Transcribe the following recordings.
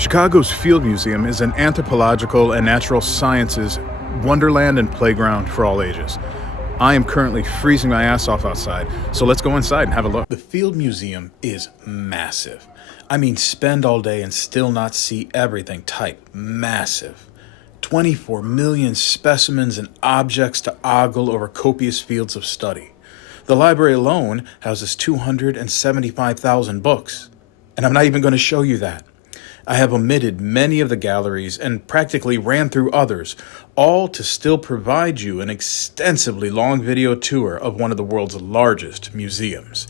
Chicago's Field Museum is an anthropological and natural sciences wonderland and playground for all ages. I am currently freezing my ass off outside, so let's go inside and have a look. The Field Museum is massive. I mean, spend all day and still not see everything type massive. 24 million specimens and objects to ogle over copious fields of study. The library alone houses 275,000 books. And I'm not even going to show you that. I have omitted many of the galleries and practically ran through others, all to still provide you an extensively long video tour of one of the world's largest museums.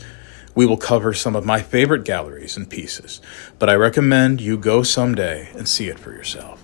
We will cover some of my favorite galleries and pieces, but I recommend you go someday and see it for yourself.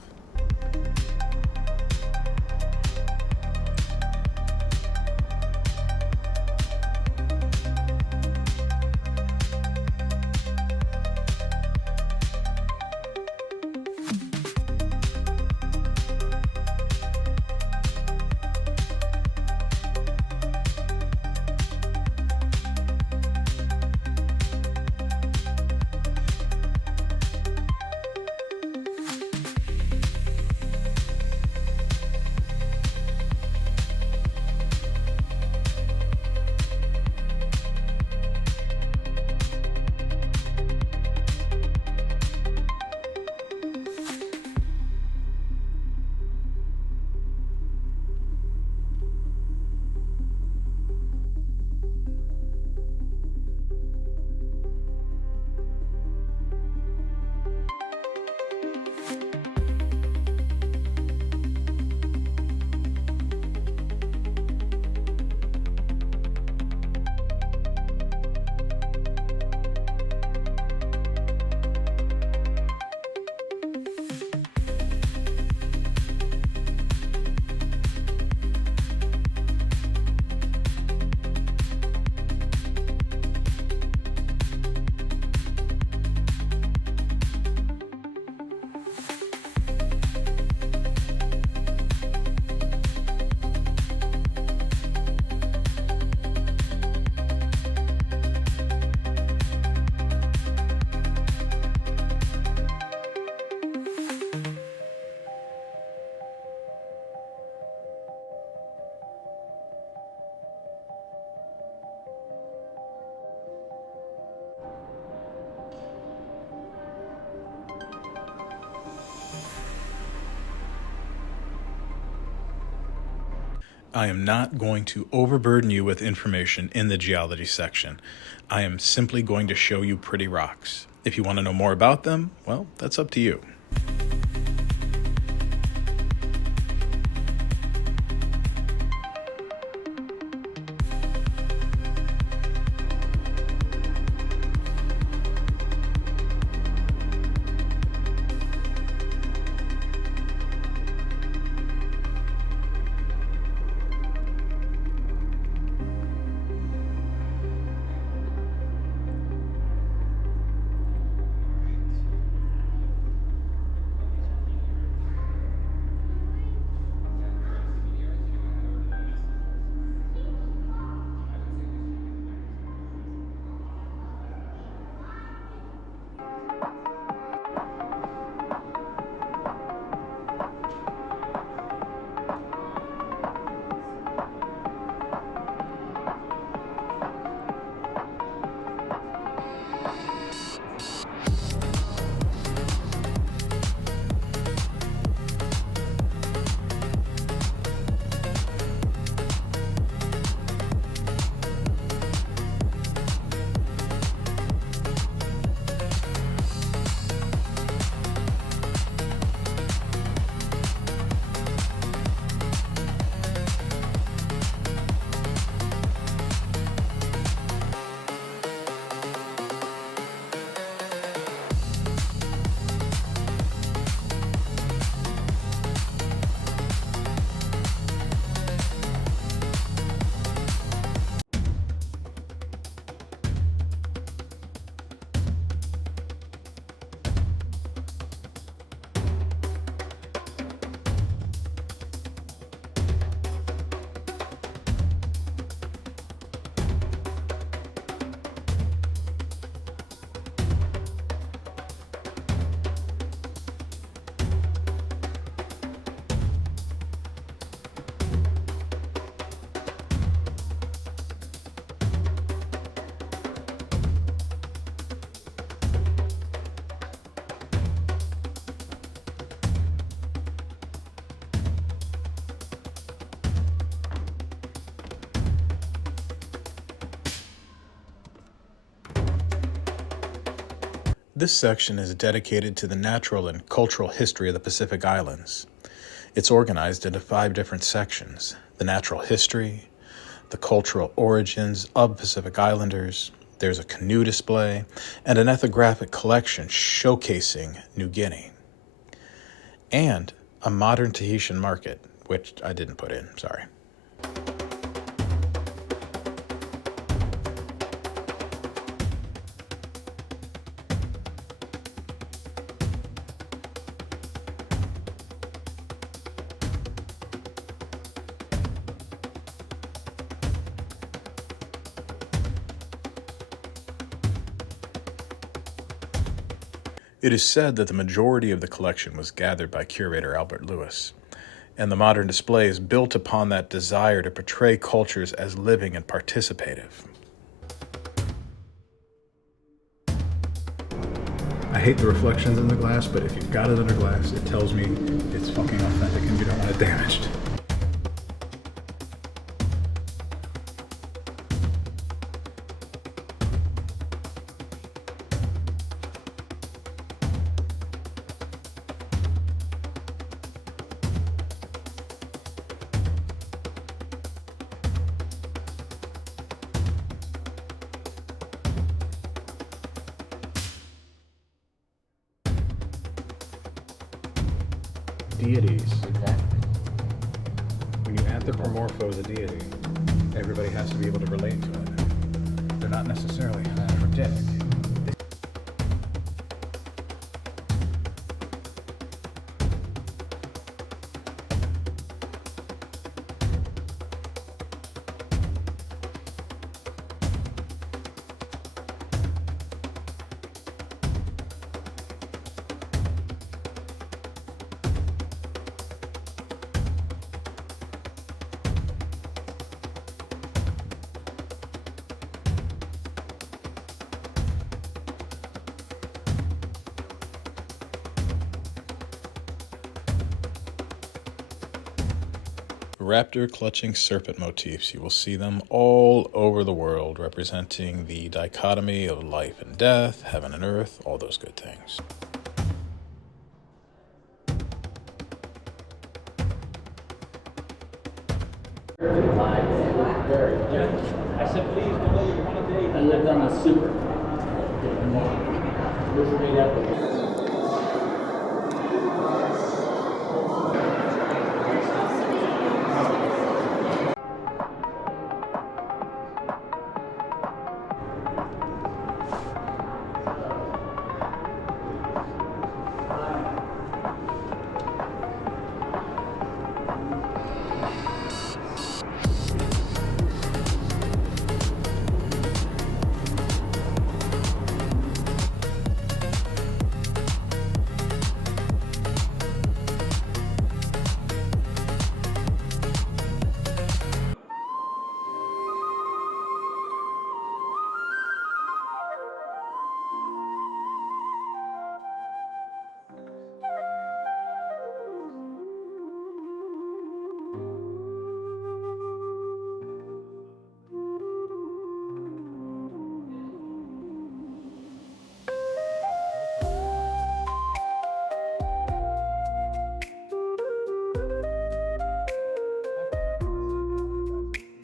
I am not going to overburden you with information in the geology section. I am simply going to show you pretty rocks. If you want to know more about them, well, that's up to you. This section is dedicated to the natural and cultural history of the Pacific Islands. It's organized into 5 different sections: the natural history, the cultural origins of Pacific Islanders, there's a canoe display, and an ethnographic collection showcasing New Guinea, and a modern Tahitian market, which I didn't put in, sorry. It is said that the majority of the collection was gathered by curator Albert Lewis, and the modern display is built upon that desire to portray cultures as living and participative. I hate the reflections in the glass, but if you've got it under glass, it tells me it's fucking authentic and you don't want it damaged. Deities. Exactly. When you anthropomorphose a deity, everybody has to be able to relate to it. They're not necessarily hermaphroditic. Raptor-clutching serpent motifs. You will see them all over the world, representing the dichotomy of life and death, heaven and earth, all those good things. I said, please, below you one a day. I lived on the super. This made up of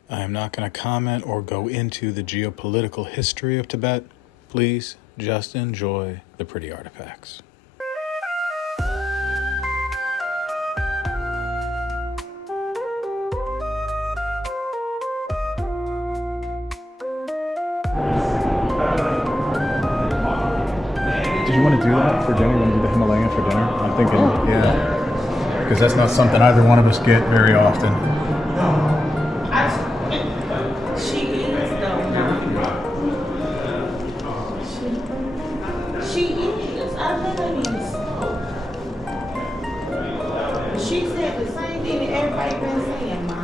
I am not going to comment or go into the geopolitical history of Tibet. Please just enjoy the pretty artifacts. Did you want to do that for dinner? You want to do the Himalayan for dinner? I'm thinking, yeah. Because that's not something either one of us get very often. She is though now. She is. I know it is. She said the same thing that everybody been saying, Ma.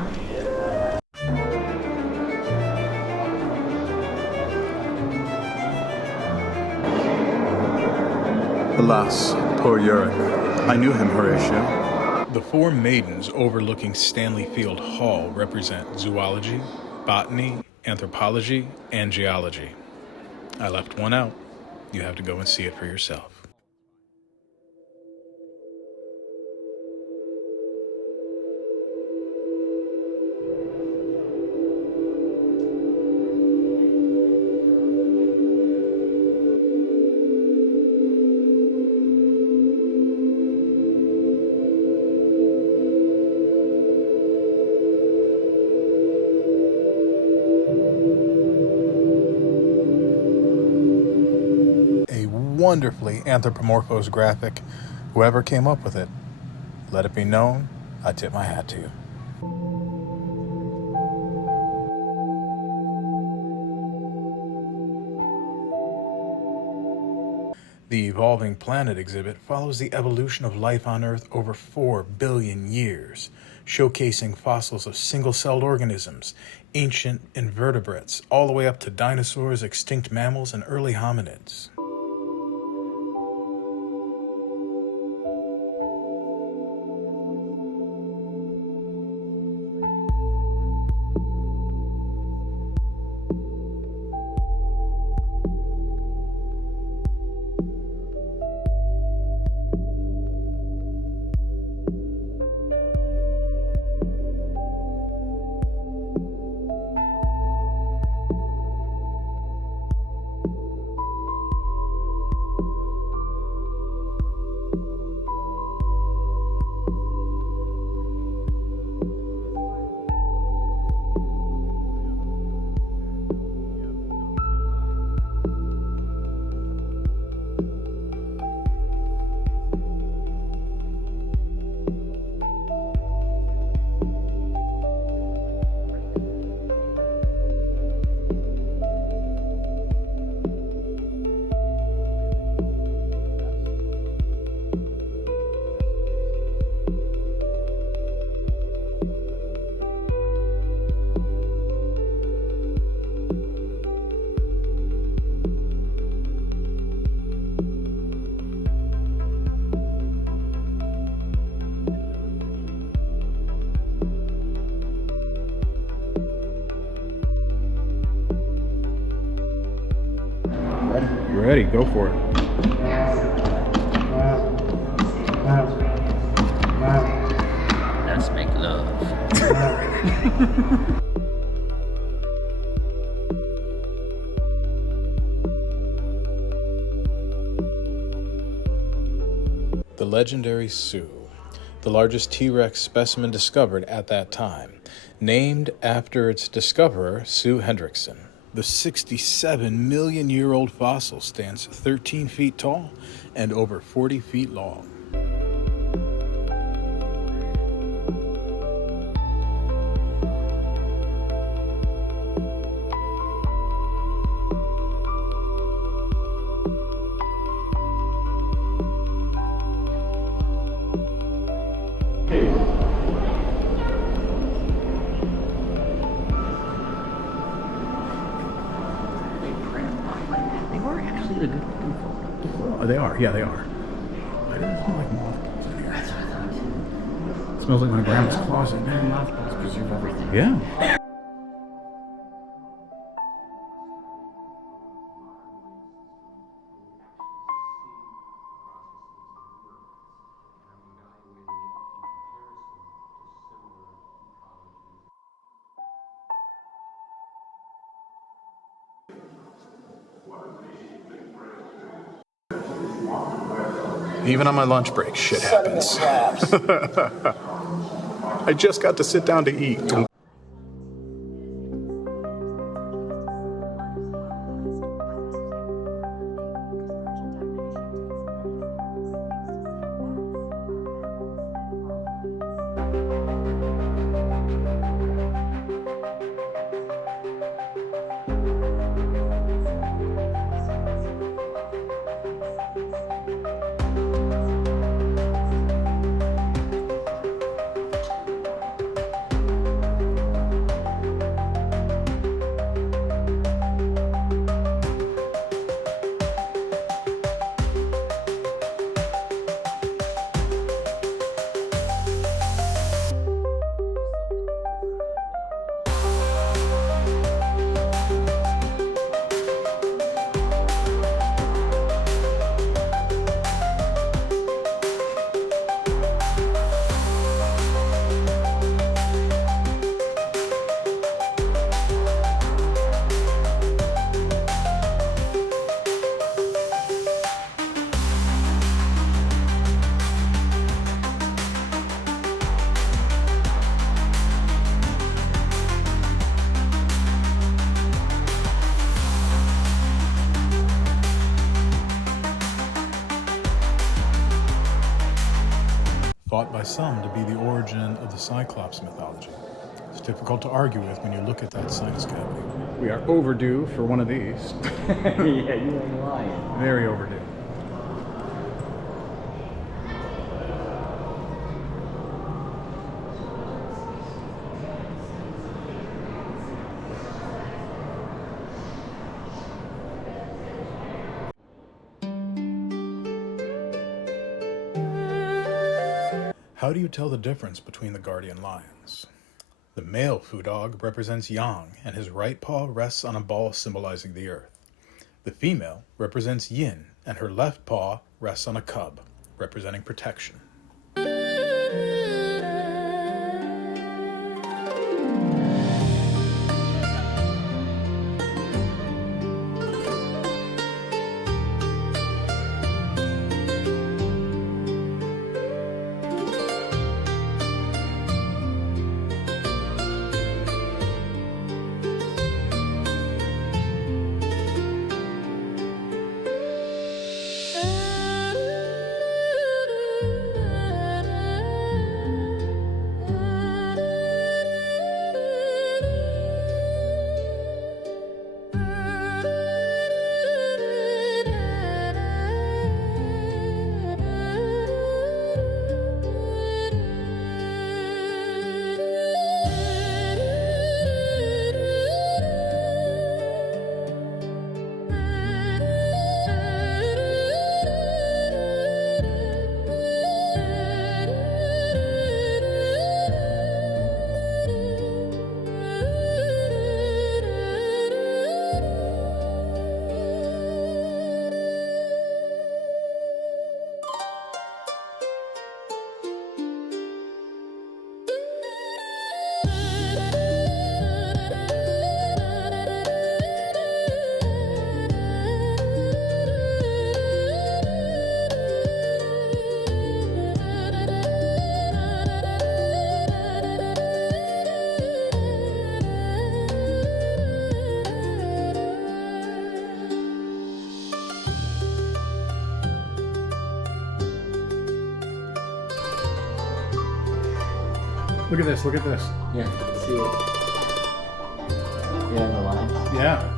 Alas, poor Uric. I knew him, Horatio. The 4 maidens overlooking Stanley Field Hall represent zoology, botany, anthropology, and geology. I left one out. You have to go and see it for yourself. A wonderfully anthropomorphosed graphic. Whoever came up with it, let it be known, I tip my hat to you. The Evolving Planet exhibit follows the evolution of life on Earth over 4 billion years, showcasing fossils of single-celled organisms, ancient invertebrates, all the way up to dinosaurs, extinct mammals, and early hominids. You ready? Go for it. Let's make love. The legendary Sioux, the largest T-Rex specimen discovered at that time, named after its discoverer, Sue Hendrickson. The 67-million-year-old fossil stands 13 feet tall and over 40 feet long. They were actually a good looking photo. Oh, they are. Yeah, they are. Why does it smell like mothballs in here? That's what I thought too. It smells like my grandma's closet. Mothballs preserve everything. Yeah. Even on my lunch break, shit happens. I just got to sit down to eat. thought by some to be the origin of the Cyclops mythology. It's difficult to argue with when you look at that sinus cavity. We are overdue for one of these. Yeah, you ain't lying. Very overdue. How do you tell the difference between the guardian lions? The male foo dog represents yang, and his right paw rests on a ball symbolizing the earth. The female represents yin, and her left paw rests on a cub, representing protection. Look at this, look at this. Yeah, see it. Yeah, the lines. Yeah.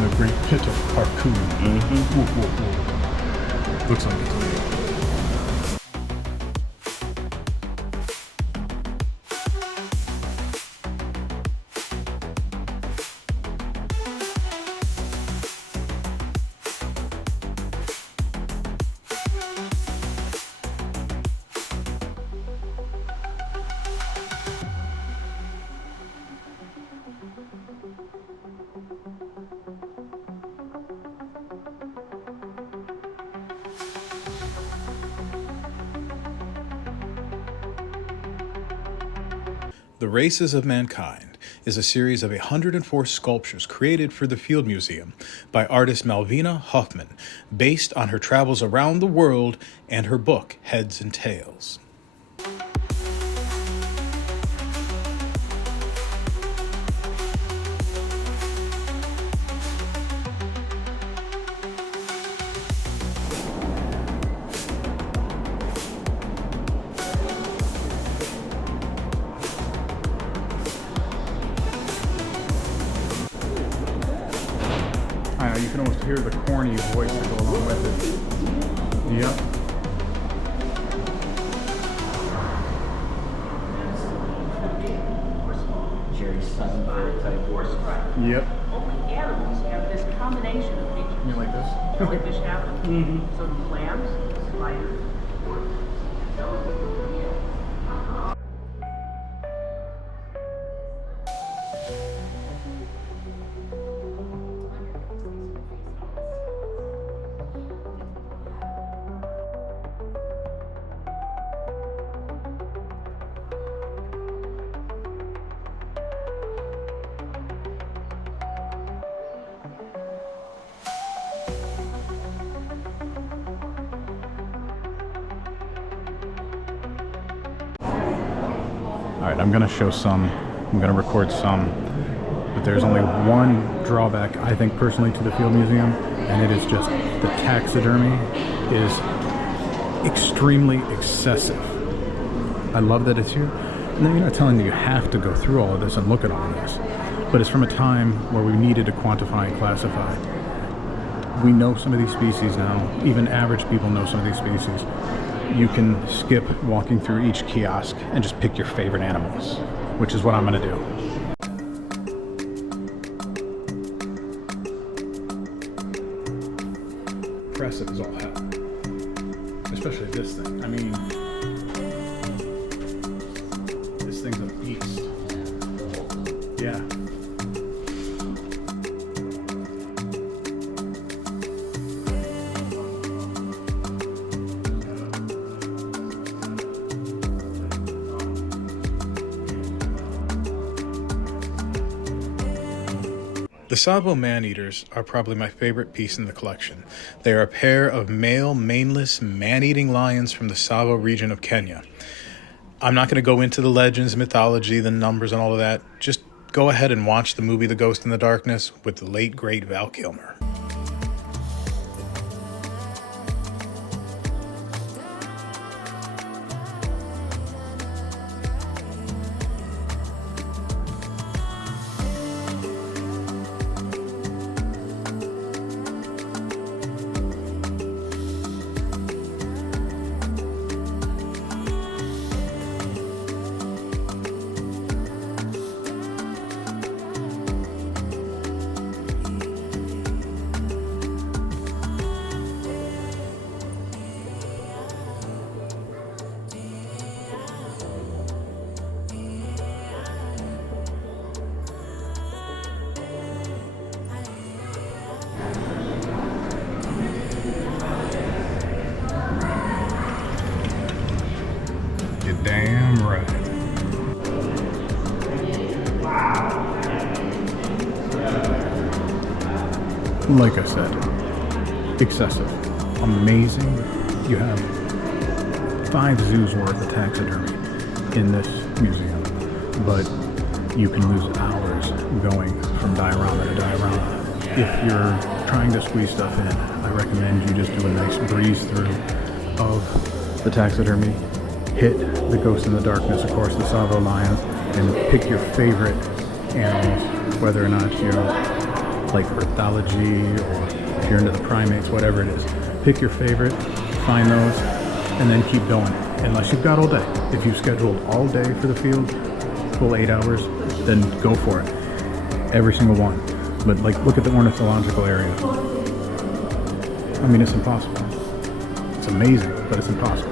The great pit of Parkour. Whoa, whoa, whoa. Looks like it's real. The Races of Mankind is a series of 104 sculptures created for the Field Museum by artist Malvina Hoffman, based on her travels around the world and her book, Heads and Tails. I know, you can almost hear the corny voice that go along with it. Yep. Jerry Seinfeld type voice. Yep. Only animals have this combination of features. You like this? Jellyfish have them. So do clams, spiders, All right, I'm gonna show some, I'm gonna record some, but there's only one drawback, I think personally, to the Field Museum, and it is just the taxidermy is extremely excessive. I love that it's here. Now, you're not telling me you have to go through all of this and look at all of this, but it's from a time where we needed to quantify and classify. We know some of these species now, even average people know some of these species. You can skip walking through each kiosk and just pick your favorite animals, which is what I'm gonna do. Impressive as all hell. Especially this thing. I mean, this thing's a beast. Yeah. The Tsavo man-eaters are probably my favorite piece in the collection. They are a pair of male, maneless, man-eating lions from the Tsavo region of Kenya. I'm not going to go into the legends, mythology, the numbers, and all of that. Just go ahead and watch the movie The Ghost in the Darkness with the late, great Val Kilmer. You're damn right. Like I said, excessive, amazing. You have 5 zoos worth of taxidermy in this museum, but you can lose hours going from diorama to diorama. If you're trying to squeeze stuff in, I recommend you just do a nice breeze through of the taxidermy, hit the Ghost in the Darkness, of course, the Tsavo lions, and pick your favorite animals, whether or not you like ornithology or if you're into the primates, whatever it is. Pick your favorite, find those, and then keep going. Unless you've got all day. If you've scheduled all day for the field, full 8 hours, then go for it. Every single one. But like, look at the ornithological area. I mean, it's impossible. It's amazing, but it's impossible.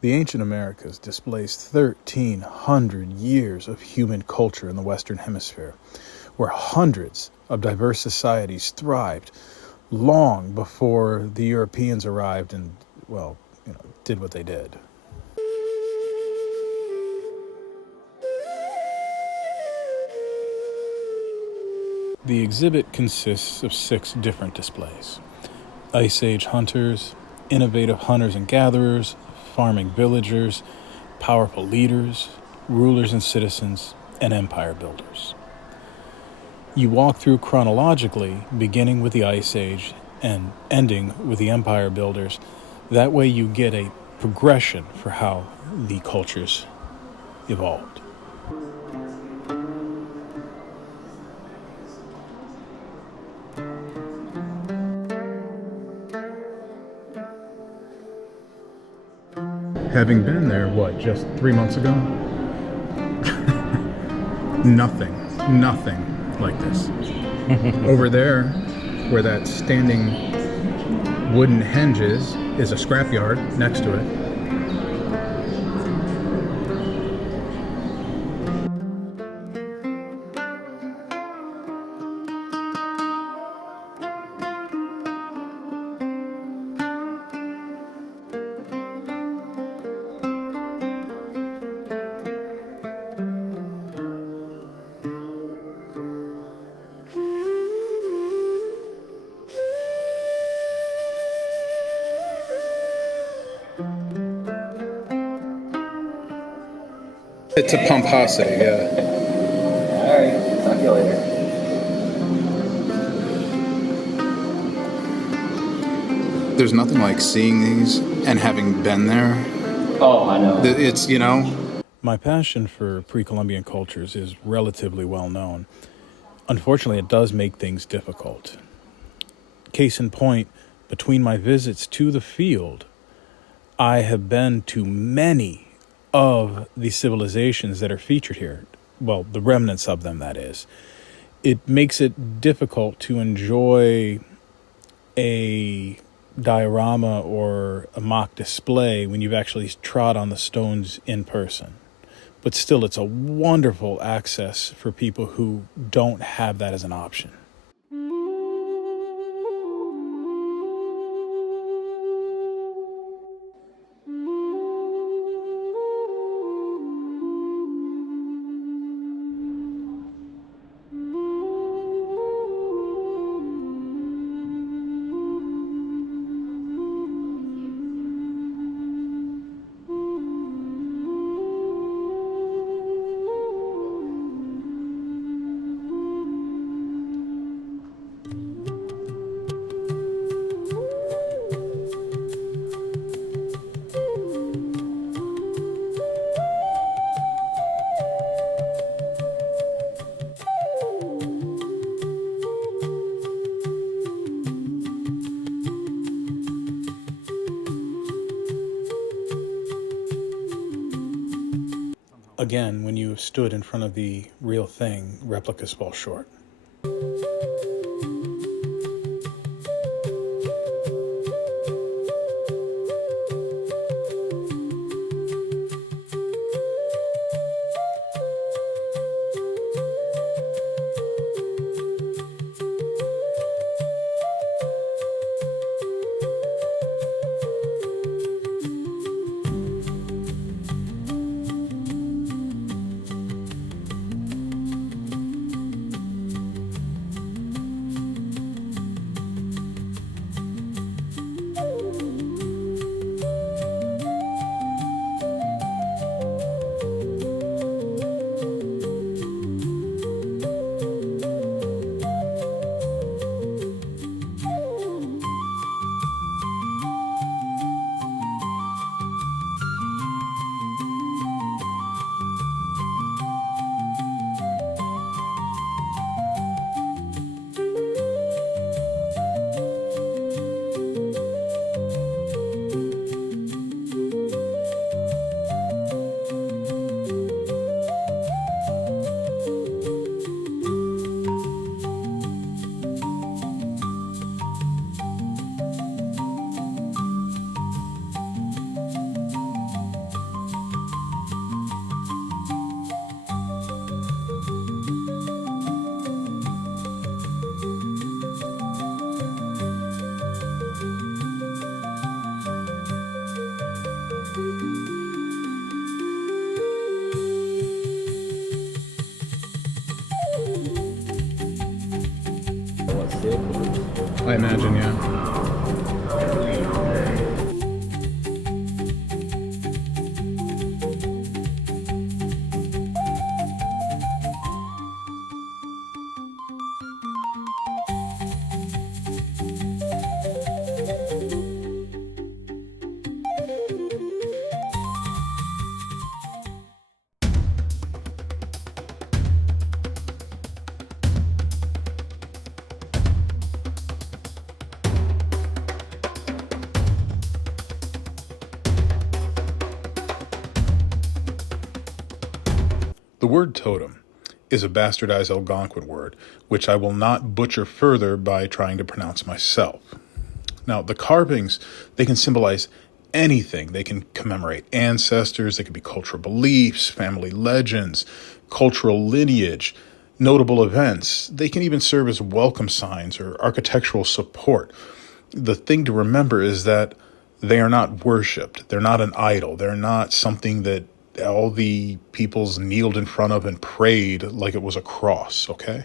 The ancient Americas displays 1,300 years of human culture in the Western Hemisphere, where hundreds of diverse societies thrived long before the Europeans arrived and, well, did what they did. The exhibit consists of 6 different displays: Ice Age hunters, innovative hunters and gatherers, farming villagers, powerful leaders, rulers and citizens, and empire builders. You walk through chronologically, beginning with the Ice Age and ending with the Empire Builders. That way you get a progression for how the cultures evolved. Having been there, what, just 3 months ago? Nothing like this. Over there, where that standing wooden hinge is a scrapyard next to it. It's a pomposity, yeah. Alright, talk to you later. There's nothing like seeing these and having been there. Oh, I know. It's, you know. My passion for pre-Columbian cultures is relatively well known. Unfortunately, it does make things difficult. Case in point, between my visits to the field, I have been to many of the civilizations that are featured here. Well, the remnants of them, that is. It makes it difficult to enjoy a diorama or a mock display when you've actually trod on the stones in person. But still, it's a wonderful access for people who don't have that as an option. Again, when you stood in front of the real thing, replicas fall short. I imagine, yeah. The word totem is a bastardized Algonquin word, which I will not butcher further by trying to pronounce myself. Now, the carvings, they can symbolize anything. They can commemorate ancestors, they could be cultural beliefs, family legends, cultural lineage, notable events. They can even serve as welcome signs or architectural support. The thing to remember is that they are not worshipped. They're not an idol. They're not something that all the peoples kneeled in front of and prayed like it was a cross, okay?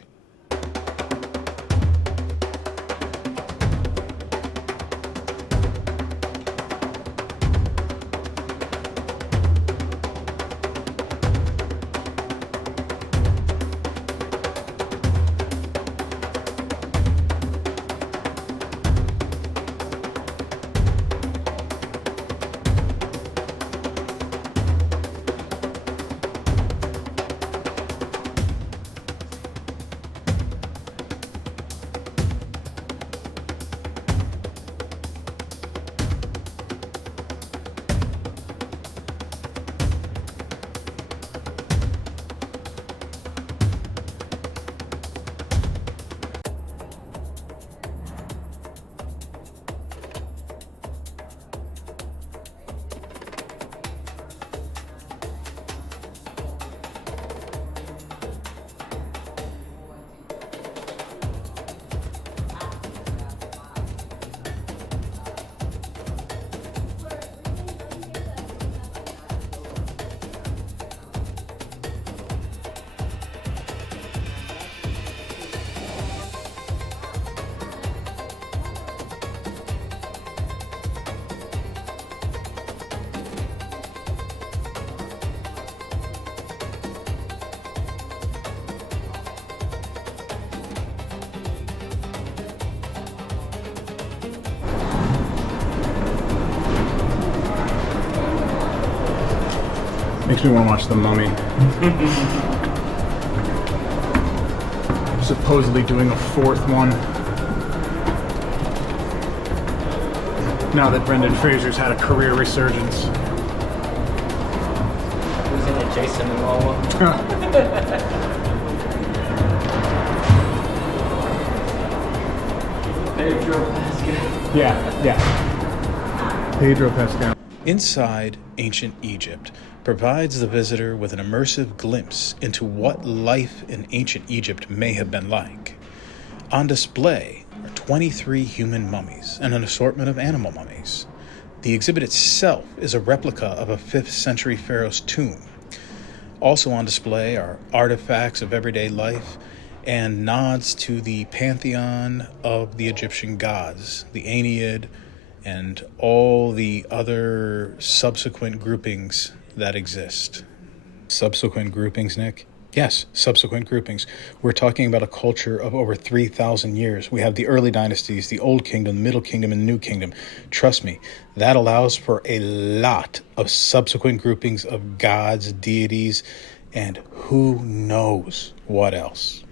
Makes me want to watch The Mummy. Supposedly doing a fourth one. Now that Brendan Fraser's had a career resurgence. Who's in it? Jason Momoa. Pedro Pascal. Yeah. Pedro Pascal. Inside Ancient Egypt provides the visitor with an immersive glimpse into what life in ancient Egypt may have been like. On display are 23 human mummies and an assortment of animal mummies. The exhibit itself is a replica of a 5th century pharaoh's tomb. Also on display are artifacts of everyday life and nods to the pantheon of the Egyptian gods, the Aeneid, and all the other subsequent groupings that exist. Subsequent groupings, Nick? Yes, subsequent groupings. We're talking about a culture of over 3,000 years. We have the early dynasties, the Old Kingdom, the Middle Kingdom, and the New Kingdom. Trust me, that allows for a lot of subsequent groupings of gods, deities, and who knows what else.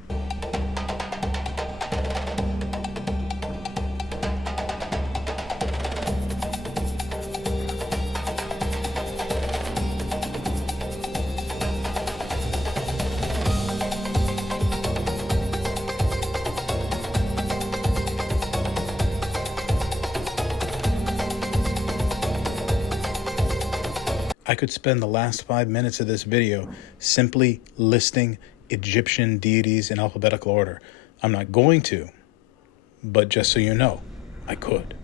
I could spend the last 5 minutes of this video simply listing Egyptian deities in alphabetical order. I'm not going to, but just so you know, I could.